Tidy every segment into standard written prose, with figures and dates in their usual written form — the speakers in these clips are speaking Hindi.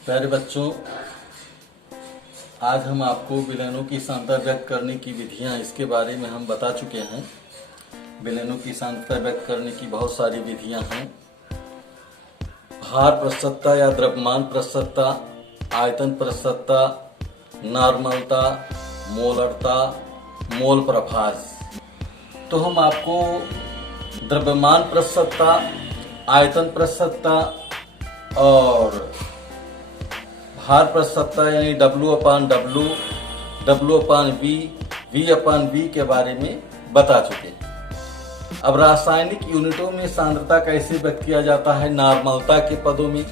प्यारे बच्चों, आज हम आपको विलयनों की सांद्रता व्यक्त करने की विधियां इसके बारे में हम बता चुके हैं। विलयनों की सांद्रता व्यक्त करने की बहुत सारी विधियां हैं। भार प्रतिशतता या द्रव्यमान प्रतिशतता, आयतन प्रतिशतता, नॉर्मलता, मोलरता, मोल प्रभाज। तो हम आपको द्रव्यमान प्रतिशतता, आयतन प्रतिशतता और भार प्रतिशतता यानी W/W, W/V, V/V के बारे में बता चुके हैं। अब रासायनिक यूनिटों में सांद्रता कैसे व्यक्त किया जाता है? नॉर्मलता के पदों में।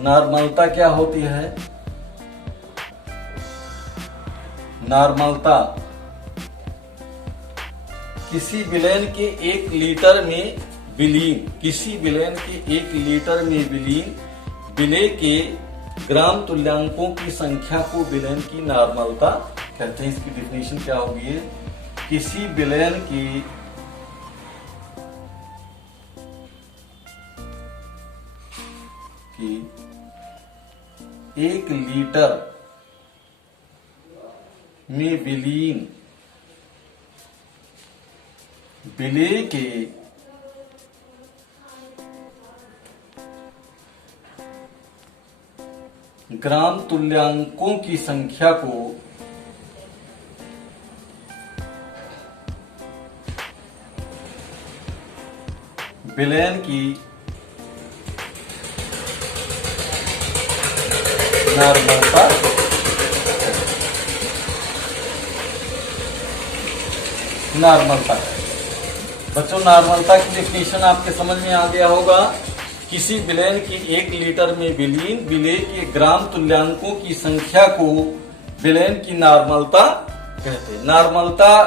नॉर्मलता क्या होती है? नॉर्मलता किसी विलयन के 1 लीटर में विलीन, किसी विलयन के 1 लीटर में विलीन विलेय के ग्राम तुल्यांकों की संख्या को विलयन की नॉर्मलता कहते हैं। इसकी डिफिनेशन क्या होगी? किसी विलयन की कि 1 लीटर में विलीन विलेय के ग्राम तुल्यांकों की संख्या को विलयन की नॉर्मलता बच्चों, नॉर्मलता की डिफिनेशन आपके समझ में आ गया होगा। किसी विलयन के 1 लीटर में विलीन विलेय के ग्राम तुल्यांकों की संख्या को विलयन की नॉर्मलता कहते हैं। नॉर्मलता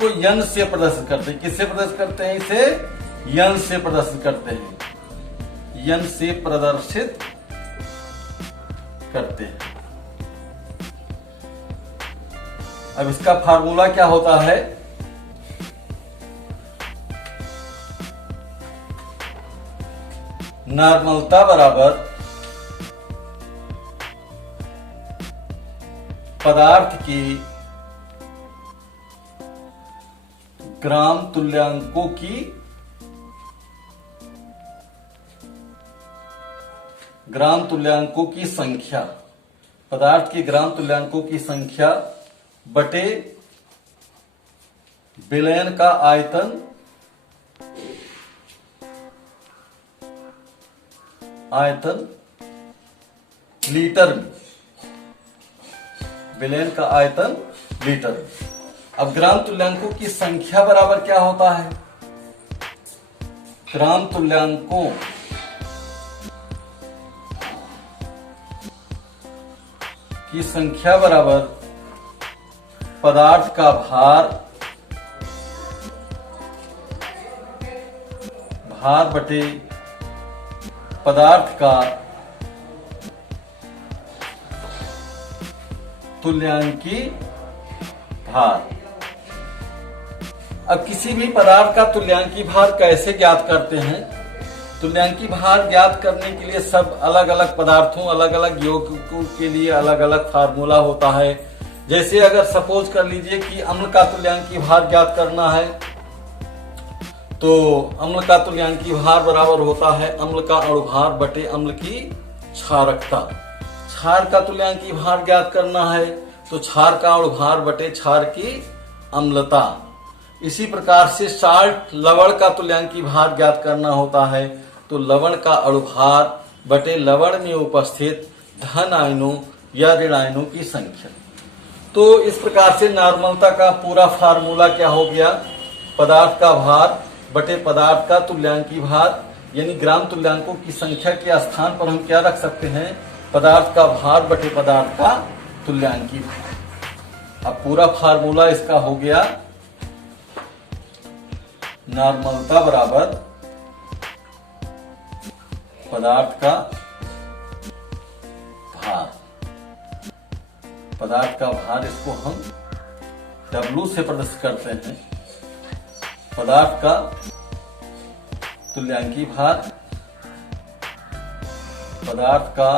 को यन से प्रदर्शित करते हैं। किससे प्रदर्शित करते हैं? इसे यन से प्रदर्शित करते हैं। यन से प्रदर्शित करते हैं। अब इसका फार्मूला क्या होता है? नॉर्मलता बराबर पदार्थ के ग्राम तुल्यांकों की संख्या, पदार्थ के ग्राम तुल्यांकों की संख्या बटे विलयन का आयतन लीटर में, विलयन का आयतन लीटर में। अब ग्राम तुल्यांकों की संख्या बराबर क्या होता है? ग्राम तुल्यांकों की संख्या बराबर पदार्थ का भार बटे पदार्थ का तुल्यांकी भार। अब किसी भी पदार्थ का तुल्यांकी भार कैसे ज्ञात करते हैं? तुल्यांकी भार ज्ञात करने के लिए सब अलग अलग पदार्थों, अलग अलग यौगिकों के लिए अलग अलग फार्मूला होता है। जैसे अगर सपोज कर लीजिए कि अम्ल का तुल्यांकी भार ज्ञात करना है, तो अम्ल का तुल्यांकी भार बराबर होता है अम्ल का अणुभार बटे अम्ल की क्षारकता। क्षार का तुल्यांकी भार ज्ञात करना है तो क्षार का अणुभार बटे क्षार की अम्लता। इसी प्रकार से साल्ट, लवण का तुल्यांकी भार ज्ञात करना होता है तो लवण का अणुभार बटे लवण में उपस्थित धन आयनों या ऋण आयनों की संख्या। तो इस प्रकार से नॉर्मलता का पूरा फार्मूला क्या हो गया? पदार्थ का भार बटे पदार्थ का तुल्यांकी भार, यानी ग्राम तुल्यांकों की संख्या के स्थान पर हम क्या रख सकते हैं? पदार्थ का भार बटे पदार्थ का तुल्यांकी भार। अब पूरा फार्मूला इसका हो गया नॉर्मलता बराबर पदार्थ का भार। पदार्थ का भार इसको हम W से प्रदर्शित करते हैं। पदार्थ का तुल्यांकी भार, पदार्थ का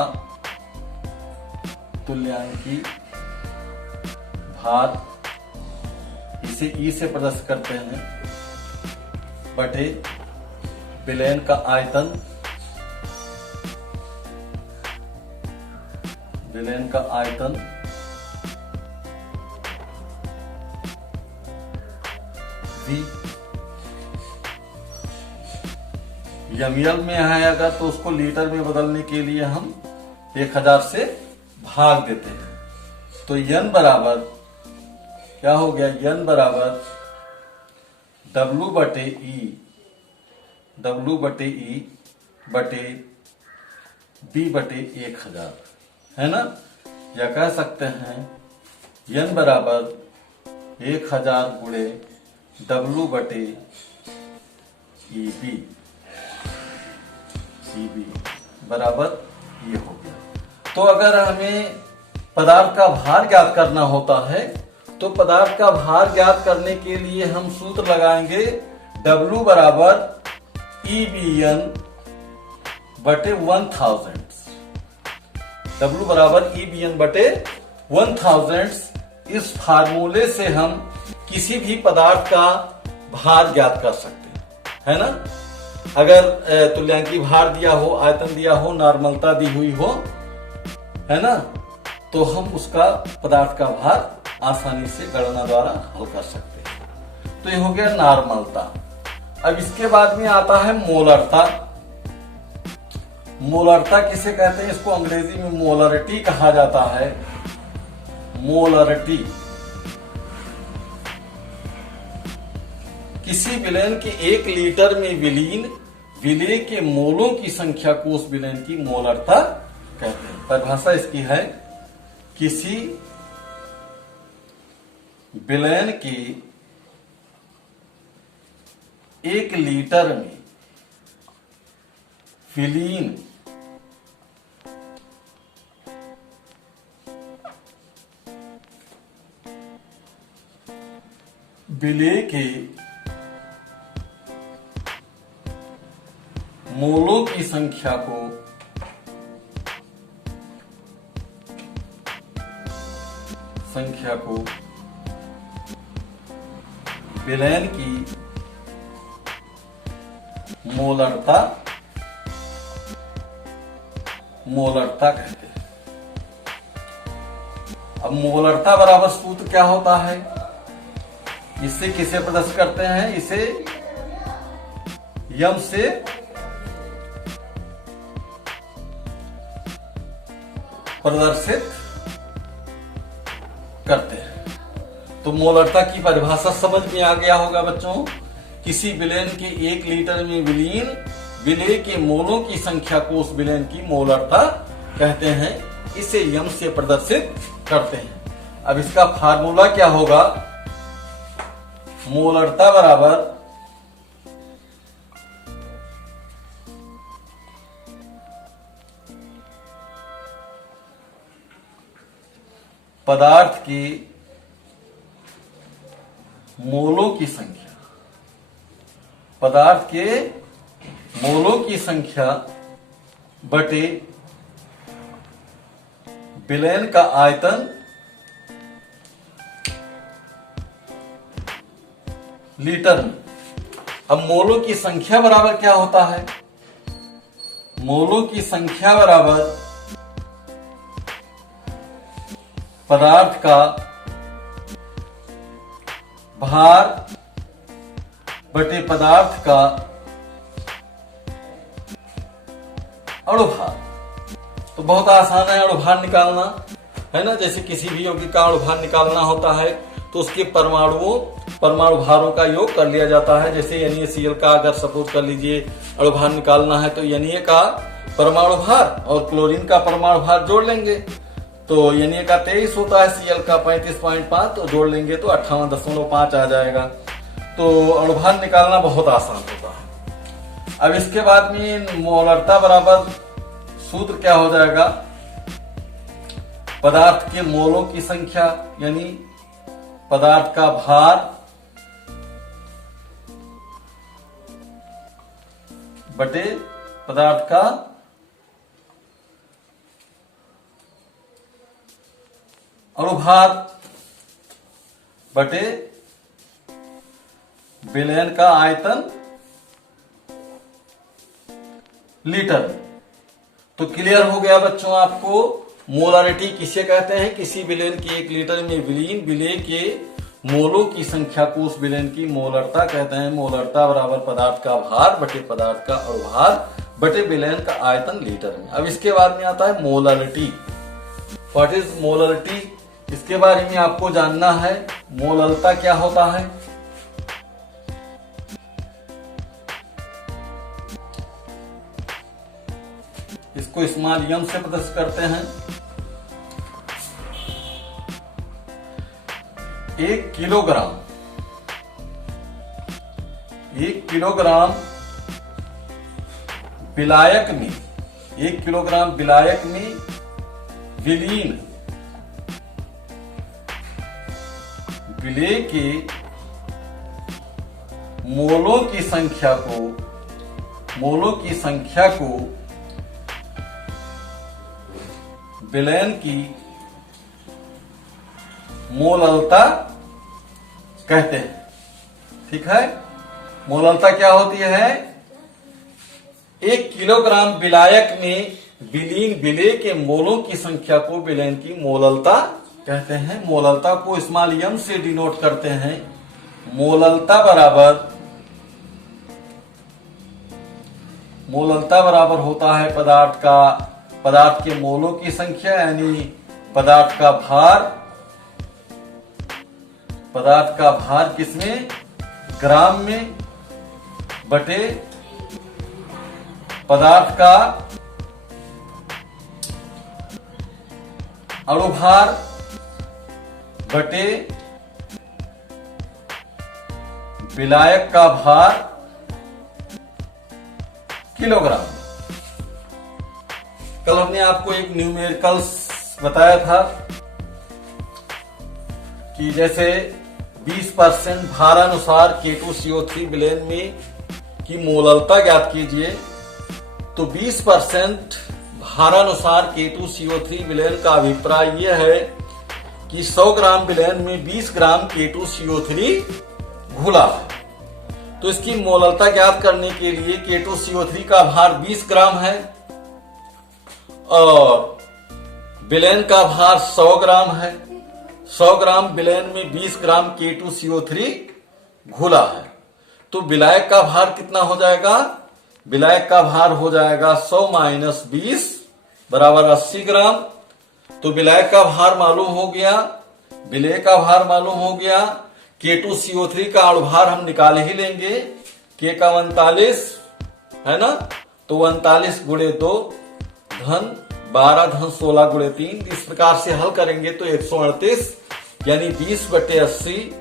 तुल्यांकी भार, इसे ई से प्रदर्शित करते हैं, बटे विलयन का आयतन, विलयन का आयतन V। यमयल में आएगा तो उसको लीटर में बदलने के लिए हम 1000 से भाग देते हैं। तो n बराबर क्या हो गया, n बराबर W बटे ई बटे B बटे 1000, है ना। या कह सकते हैं n बराबर 1000 गुणे W बटे EB बराबर ये हो गया। तो अगर हमें पदार्थ का भार ज्ञात करना होता है तो पदार्थ का भार ज्ञात करने के लिए हम सूत्र लगाएंगे W बराबर EBN बटे 1000। W बराबर EBN बटे 1000। इस फार्मूले से हम किसी भी पदार्थ का भार ज्ञात कर सकते हैं, है ना। अगर तुल्यांकी भार दिया हो, आयतन दिया हो, नॉर्मलता दी हुई हो, है ना, तो हम उसका पदार्थ का भार आसानी से गणना द्वारा हल कर सकते हैं। तो ये हो गया नॉर्मलता। अब इसके बाद में आता है मोलरता। मोलरता किसे कहते हैं, इसको अंग्रेजी में मोलरिटी कहा जाता है। मोलरिटी किसी विलयन के 1 लीटर में विलेय के मोलों की संख्या को उस विलयन की मोलरता कहते हैं। परिभाषा इसकी है, किसी विलयन के 1 लीटर में विलीन विलेय के मोलों की संख्या को विलयन की मोलरता कहते हैं। अब मोलरता बराबर सूत्र क्या होता है, इससे किसे प्रदर्शित करते हैं, इसे यम से प्रदर्शित करते हैं। तो मोलरता की परिभाषा समझ में आ गया होगा बच्चों। किसी विलयन के 1 लीटर में विलीन विलेय के मोलों की संख्या को उस विलयन की मोलरता कहते हैं, इसे यम से प्रदर्शित करते हैं। अब इसका फार्मूला क्या होगा, मोलरता बराबर पदार्थ के मोलों की संख्या, पदार्थ के मोलों की संख्या बटे विलयन का आयतन लीटर में। अब मोलों की संख्या बराबर क्या होता है, मोलों की संख्या बराबर पदार्थ का भार बटे पदार्थ का अणुभार। तो बहुत आसान है अणुभार निकालना, है ना। जैसे किसी भी यौगिक का अणुभार निकालना होता है तो उसके परमाणु भारों का योग कर लिया जाता है। जैसे NaCl का अगर सपोज कर लीजिए अणुभार निकालना है तो Na का परमाणु भार और क्लोरीन का परमाणु भार जोड़ लेंगे तो Na का 23 होता है, Cl का 35.5, तो जोड़ लेंगे तो 58.5 आ जाएगा। तो अणुभार निकालना बहुत आसान होता है। अब इसके बाद में मोलरता बराबर सूत्र क्या हो जाएगा, पदार्थ के मोलों की संख्या यानी पदार्थ का भार बटे पदार्थ का अणुभार बटे विलयन का आयतन लीटर में। तो क्लियर हो गया बच्चों आपको मोलारिटी किसे कहते हैं। किसी विलयन के 1 लीटर में विलीन विलेय के मोलों की संख्या को उस विलयन की मोलरता कहते हैं। मोलरता बराबर पदार्थ का भार बटे पदार्थ का अणुभार बटे विलयन का आयतन लीटर में। अब इसके बाद में आता है मोलारिटी। व्हाट इज मोलारिटी, इसके बारे में आपको जानना है। मोललता क्या होता है। इसको स्मॉल m से प्रदर्शित करते हैं। 1 किलोग्राम विलायक में 1 किलोग्राम विलायक में विलीन विलेय के मोलों की संख्या को विलयन की मोललता कहते हैं। ठीक है, मोललता क्या होती है। 1 किलोग्राम विलायक में विलीन विलेय के मोलों की संख्या को विलयन की मोललता कहते हैं। मोललता को स्मॉल m से डिनोट करते हैं। मोललता बराबर होता है पदार्थ के मोलों की संख्या यानी पदार्थ का भार किसमें, ग्राम में, बटे पदार्थ का अणुभार बटे विलायक का भार किलोग्राम। कल हमने आपको एक न्यूमेरिकल्स बताया था कि जैसे 20% भारानुसार K2CO3 विलयन में की मोललता ज्ञात कीजिए। तो 20% भारानुसार K2CO3 विलयन का अभिप्राय यह है कि 100 ग्राम विलयन में 20 ग्राम K2CO3 घुला है। तो इसकी मोललता ज्ञात करने के लिए K2CO3 का भार 20 ग्राम है और विलयन का भार 100 ग्राम है। 100 ग्राम विलयन में 20 ग्राम K2CO3 घुला है। तो विलायक का भार कितना हो जाएगा। विलायक का भार हो जाएगा 100 माइनस 20 बराबर 80 ग्राम। तो विलायक का भार मालूम हो गया, विलेय का भार मालूम हो गया। K2CO3 का अणुभार हम निकाल ही लेंगे। K का 39 है ना, तो 39 गुणे 2 धन 12 धन 16 गुणे 3। इस प्रकार से हल करेंगे तो 138 यानी 20 बटे 80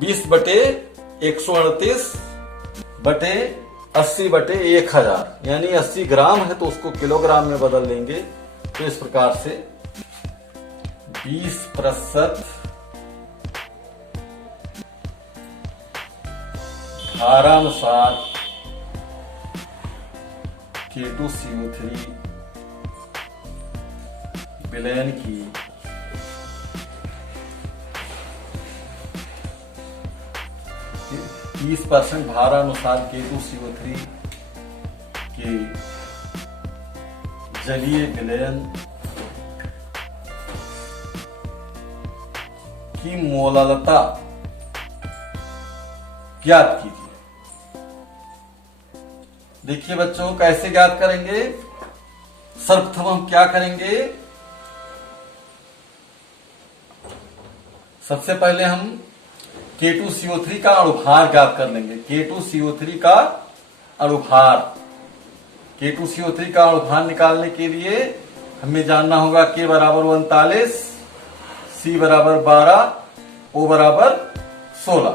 20 बटे 138 बटे 80 बटे 1000 यानी 80 ग्राम है तो उसको किलोग्राम में बदल लेंगे। तो इस प्रकार से 20% भारानुसार K2CO3 विलयन की %, भारानुसार K2CO3 के जलीय विलयन की मोललता ज्ञात कीजिए। देखिए बच्चों कैसे ज्ञात करेंगे। सर्वप्रथम हम क्या करेंगे, सबसे पहले हम K2CO3 का अणुभार ज्ञात कर लेंगे। K2CO3 का अणुभार निकालने के लिए हमें जानना होगा K बराबर 39, C बराबर 12, O बराबर 16।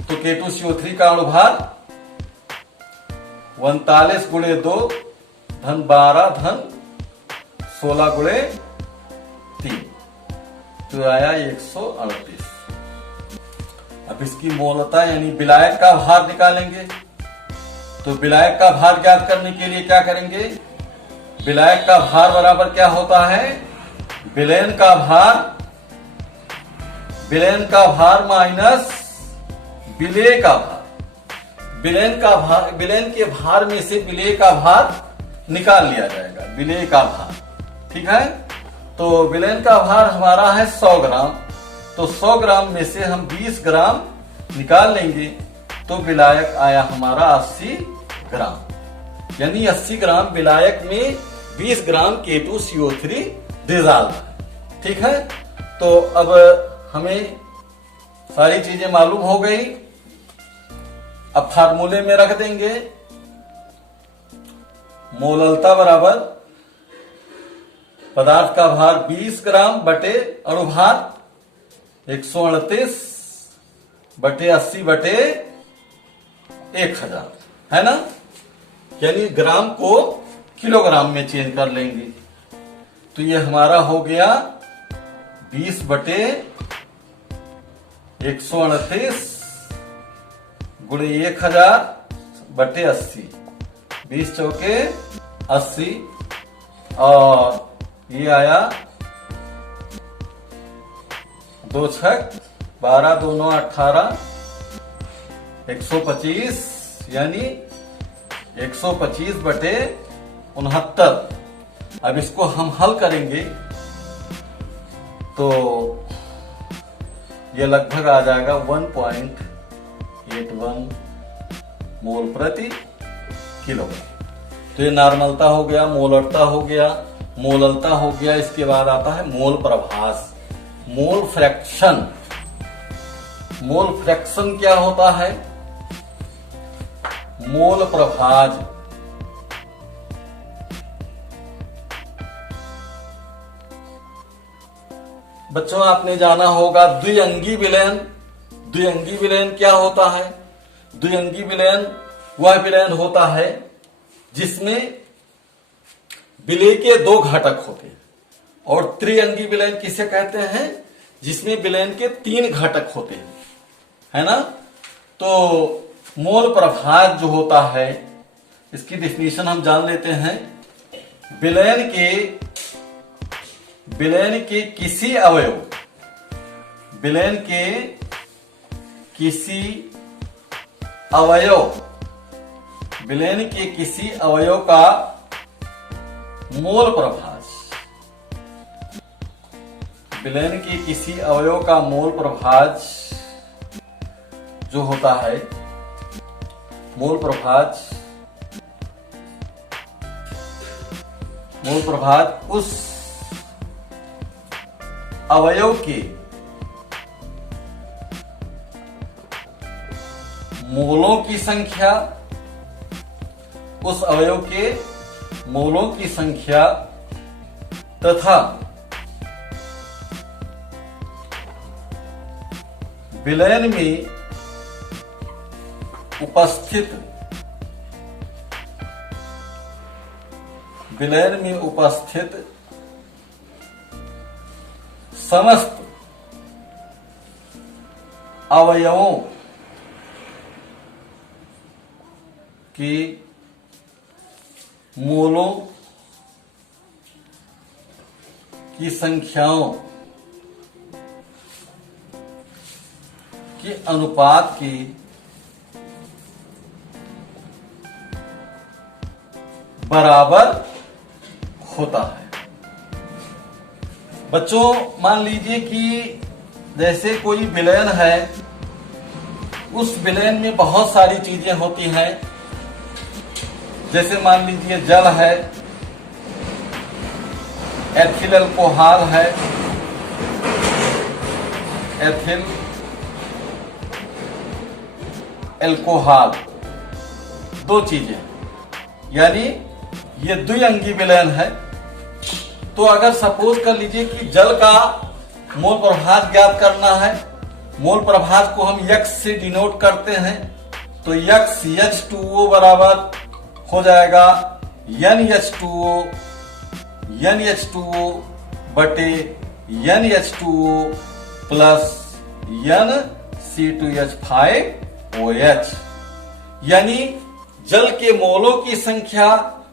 तो K2CO3 का अणुभार 39 गुणे 2 धन 12 धन 16 गुणे 3 तो आया 138। अब इसकी मोलता यानी विलायक का भार निकालेंगे। तो विलायक का भार ज्ञात करने के लिए क्या करेंगे, विलायक का भार बराबर क्या होता है, विलयन का भार माइनस विलेय का भार। विलयन के भार में से विलेय का भार निकाल लिया जाएगा, विलेय का भार। ठीक है, तो विलयन का भार हमारा है 100 ग्राम, तो 100 ग्राम में से हम 20 ग्राम निकाल लेंगे, तो विलायक आया हमारा 80 ग्राम। यानी 80 ग्राम विलायक में 20 ग्राम K2CO3 डिजॉल्व है। ठीक है, तो अब हमें सारी चीजें मालूम हो गई। अब फार्मूले में रख देंगे, मोललता बराबर पदार्थ का भार 20 ग्राम बटे अणुभार 138 बटे 80 बटे 1000, है ना। यानी ग्राम को किलोग्राम में चेंज कर लेंगे, तो ये हमारा हो गया 20 बटे 138 गुणे 1000 बटे 80, 20 चौके 80, और ये आया 2 छक 12, 2 9 18, 125, यानी 125 बटे 69। अब इसको हम हल करेंगे तो ये लगभग आ जाएगा 1.81 मोल प्रति किलोग्राम। तो ये नॉर्मलता हो गया, मोलरता हो गया, मोललता हो गया। इसके बाद आता है मोल प्रभास, मोल फ्रैक्शन। मोल फ्रैक्शन क्या होता है? मोल प्रभाज बच्चों आपने जाना होगा द्विअंगी विलयन। द्विअंगी विलयन क्या होता है? द्विअंगी विलयन वह विलयन होता है जिसमें विलेय के 2 घटक होते हैं, और त्रिअंगी विलयन किसे कहते हैं? जिसमें विलयन के 3 घटक होते हैं, है ना। तो मोल प्रभाज जो होता है, इसकी डेफिनेशन हम जान लेते हैं। विलयन के किसी अवयव, विलयन के किसी अवयव, विलयन के किसी अवयव का मोल प्रभाज, विलयन के किसी अवयव का मोल प्रभाज जो होता है, मोल प्रभाज उस अवयव के मोलों की संख्या, उस अवयव के मोलों की संख्या तथा विलयन में उपस्थित समस्त अवयवों की मोलों की संख्याओं के अनुपात की बराबर होता है। बच्चों मान लीजिए कि जैसे कोई विलयन है, उस विलयन में बहुत सारी चीजें होती हैं। जैसे मान लीजिए जल है, एथिल अल्कोहल है, एथिल अल्कोहल, 2 चीजें, यानी ये द्विअंगी विलयन है। तो अगर सपोज कर लीजिए कि जल का मोल प्रभाज ज्ञात करना है, मोल प्रभाज को हम X से डिनोट करते हैं, तो X H2O बराबर हो जाएगा NH2O बटे NH2O प्लस NC2H5OH, यानी जल के मोलों की संख्या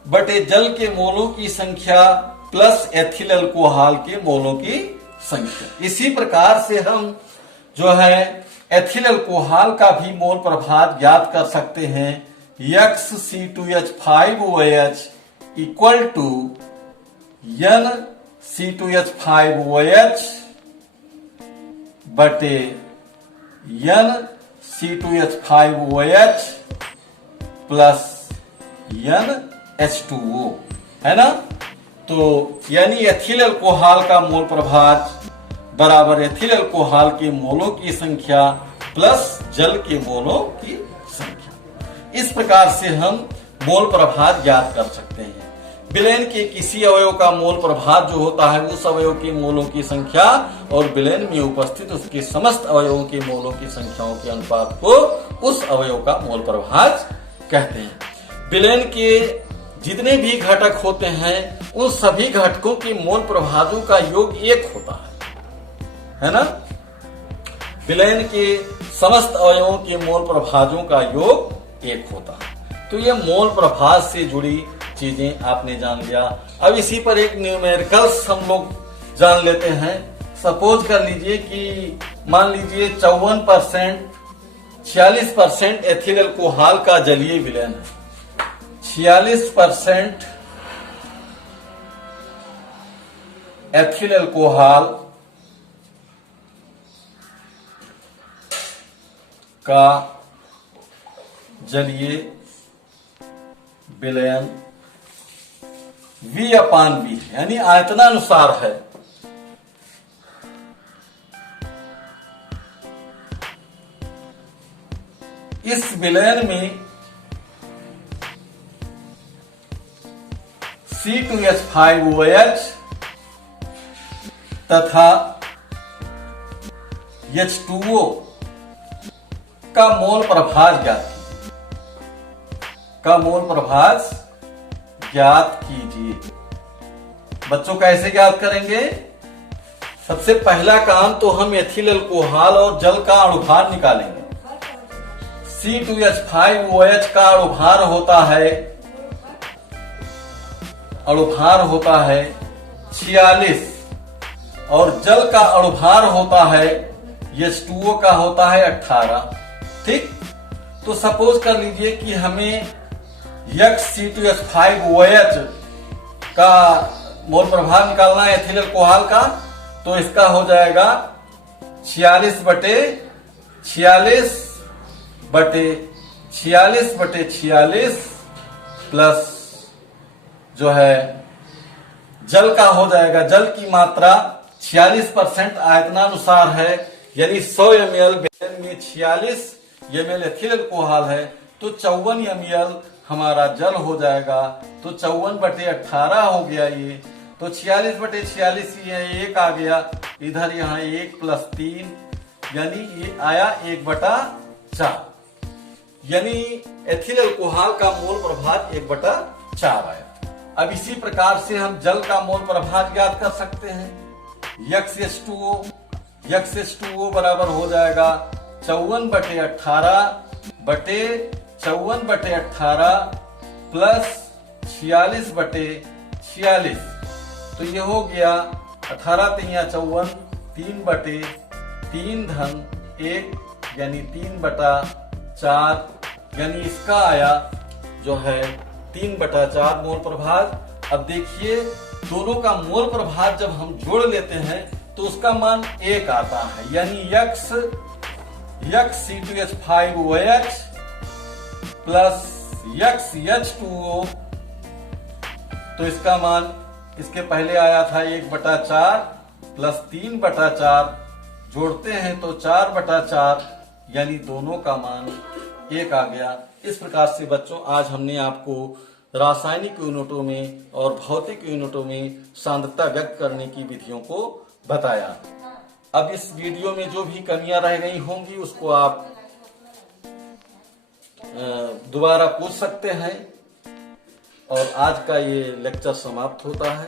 बटे जल के मोलों की संख्या प्लस एथिल अल्कोहल के मोलों की संख्या। इसी प्रकार से हम जो है एथिल अल्कोहल का भी मोल प्रभाव ज्ञात कर सकते हैं। XC2H5OH इक्वल टू NC2H5OH बटे NC2H5OH प्लस NH2O, है ना। तो यानी एथिल अल्कोहल का मोल प्रभाव बराबर एथिल अल्कोहल के मोलों की संख्या प्लस जल के मोलों की संख्या। इस प्रकार से हम मोल प्रभाव ज्ञात कर सकते हैं। विलयन के किसी अवयव का मोल प्रभाव जो होता है उस अवयव के मोलों की संख्या और विलयन में उपस्थित उसके समस्त अवयवों के मोलों की संख्याओं के अनुपात को उस अवयव का मोल प्रभाव कहते हैं। विलयन के जितने भी घटक होते हैं उन सभी घटकों के मोल प्रभावों का योग एक होता है ना। विलयन के समस्त अवयवों के मोल प्रभावों का योग एक होता है। तो ये मोल प्रभाव से जुड़ी चीजें आपने जान लिया। अब इसी पर एक न्यूमेरिकल्स हम लोग जान लेते हैं। सपोज कर लीजिए कि मान लीजिए 46% एथिल अल्कोहल का जलीय विलयन है। 46% एथिल अल्कोहल का जलीय विलयन V/V यानी आयतनानुसार है। इस विलयन में C2H5OH तथा H2O का मोल प्रभाव ज्ञात कीजिए। बच्चों कैसे ज्ञात करेंगे? सबसे पहला काम तो हम एथिल अल्कोहल और जल का अणुभार निकालेंगे। C2H5OH का अणुभार होता है 46 और जल का अणुभार होता है H2O का होता है 18। ठीक, तो सपोज कर लीजिए कि हमें XC2H5OH का मोल प्रभाव निकालना है एथिल अल्कोहल का। तो इसका हो जाएगा 46 बटे 46 प्लस जो है जल का हो जाएगा। जल की मात्रा 46% आयतनानुसार है, यानी 100 ml में 46 ml एथिल अल्कोहल है तो 54 ml हमारा जल हो जाएगा। तो 54/18 हो गया ये। तो 46/46 ये 1 आ गया, इधर यहाँ 1 + 3 यानी ये आया 1/4, यानी एथिल अल्कोहल का मोल प्रभाव 1/4 आया। अब इसी प्रकार से हम जल का मोल प्रभाव ज्ञात कर सकते हैं। XH2O बराबर हो जाएगा 54/18 प्लस 46/46। तो ये हो गया 18 × 54 3/3 धन 1 यानी 3/4, यानी इसका आया जो है 3/4 मोल प्रभाव। अब देखिए दोनों का मोल प्रभाव जब हम जोड़ लेते हैं तो उसका मान 1 आता है, यानी XC2H5OH प्लस XH2O। तो इसका मान इसके पहले आया था 1/4 प्लस 3/4, जोड़ते हैं तो 4/4, यानी दोनों का मान 1 आ गया। इस प्रकार से बच्चों आज हमने आपको रासायनिक यूनिटों में और भौतिक यूनिटों में सांद्रता व्यक्त करने की विधियों को बताया। अब इस वीडियो में जो भी कमियां रह गई होंगी उसको आप दोबारा पूछ सकते हैं और आज का ये लेक्चर समाप्त होता है।